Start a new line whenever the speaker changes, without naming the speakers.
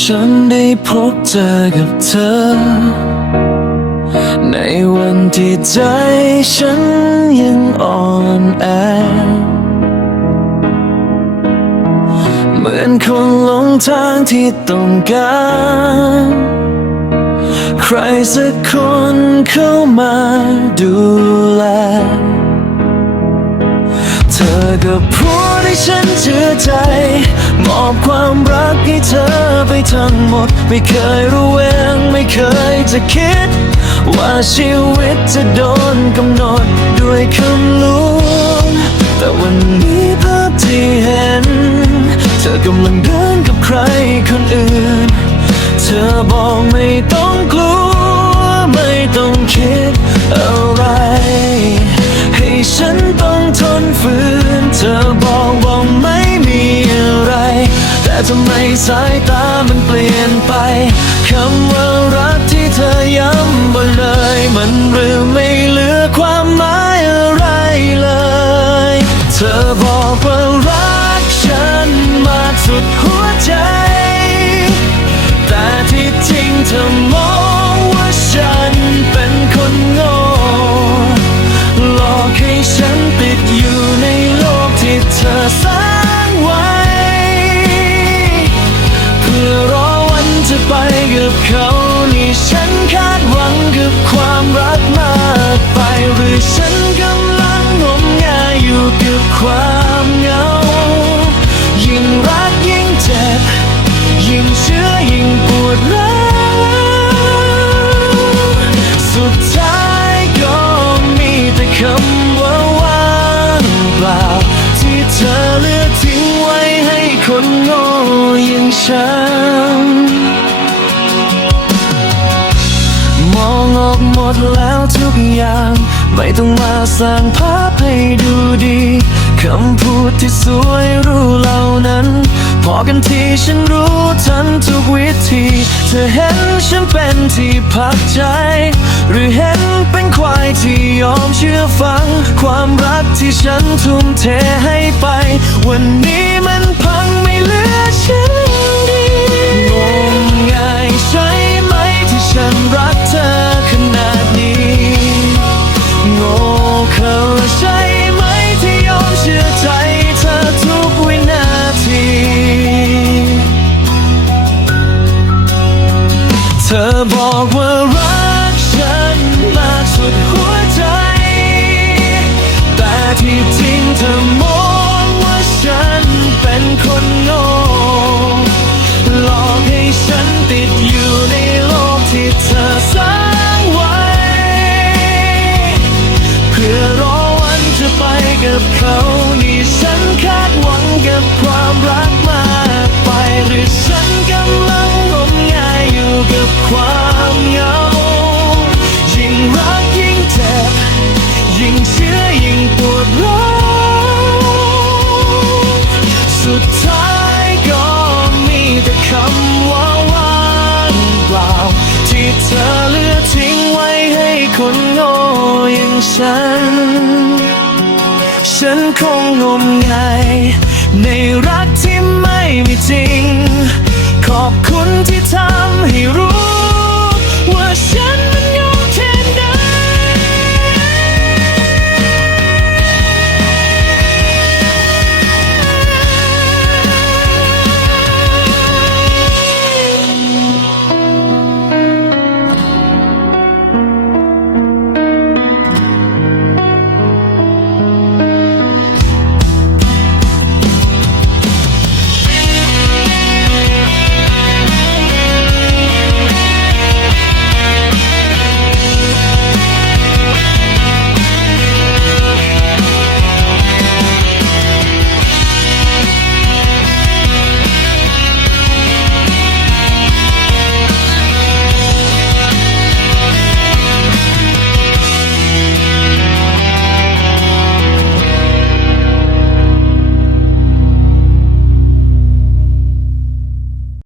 ฉันได้พบเจอกับเธอ ในวันที่ใจฉันยังอ่อนแอ เหมือนคนหลงทางที่ต้องการ ใครสักคนเข้ามาดูแล เธอก็พูดให้ฉันเชื่อใจ มอบความรักให้เธอไปทั้งหมด ไม่เคยรู้เวงไม่เคยจะคิด ว่าชีวิตจะโดนกำหนดด้วยคำลวงแต่วันนี้ภาพที่เห็น เธอกำลังเดินกับใครคนอื่น เธอบอกไม่ต้องกลัว ทำไมสายตามันเปลี่ยนไป คำว่ารักที่เธอย้ำบ่เลย มันหรือไม่เหลือความหมายอะไรเลย เธอบอกว่ารักฉันมากสุดหัวใจ แต่ที่จริงเธอมอง กับเขานี่ฉันคาดหวังกับความรักมากไปหรือฉันกำลังงมงายอยู่กับความเหงา ยิ่งรักยิ่งเจ็บ ยิ่งเชื่อยิ่งปวดร้าวสุดท้ายก็มีแต่คำว่าว่างเปล่า ที่เธอเลือกทิ้งไว้ให้คนโง่อย่างฉัน ดแล้วทุกอย่าง ไม่ต้องมาสร้างภาพให้ดูดีคำพูดที่สวยรู้เหล่านั้น พอกันทีฉันรู้ทันทุกวิธี เธอเห็นฉันเป็นที่พักใจ หรือเห็นเป็นควายที่ยอมเชื่อฟัง ความรักที่ฉันทุ่มเทให้ไป วันนี้ ฉัน ฉันคงงมงายในรัก